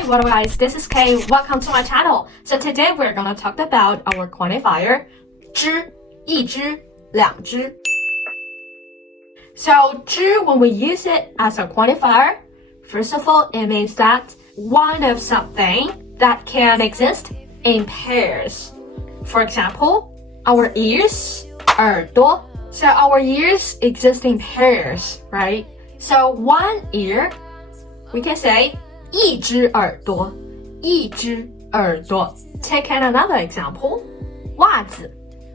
Hey, what up guys, this is Kay. Welcome to my channel. So today we're gonna talk about our quantifier 只, 一只, 两只. So 只, when we use it as a quantifier, first of all, it means that one of something that can exist in pairs. For example, our ears, 耳朵. So our ears exist in pairs, right? So one ear, we can say 一只耳朵, 一只耳朵. Take another example. 袜子,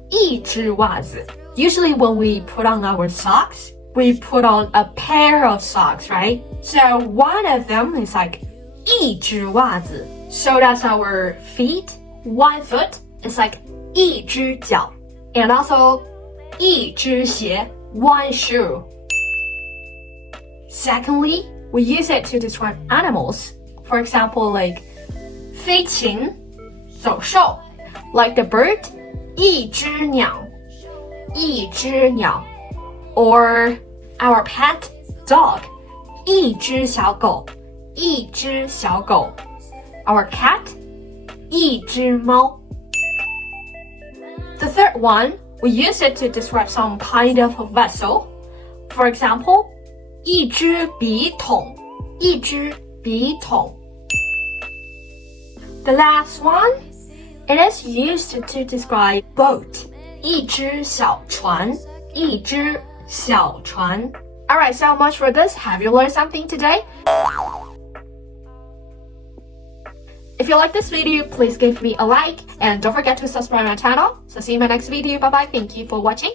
一只袜子. Usually when we put on our socks, we put on a pair of socks, right? So one of them is like 一只袜子. So that's our feet. One foot is like 一只脚. And also 一只鞋, one shoe. Secondly, we use it to describe animals. For example, like 飞禽, 走兽. Like the bird, 一只鸟, 一只鸟. Or our pet, dog, 一只小狗, 一只小狗. Our cat, 一只猫. The third one, we use it to describe some kind of vessel. For example, 一只笔筒, 一只笔筒. The last one, it is used to describe boat. 一只小船, 一只小船. Alright, so much for this. Have you learned something today? If you like this video, please give me a like and don't forget to subscribe my channel. So see you in my next video. Bye bye. Thank you for watching.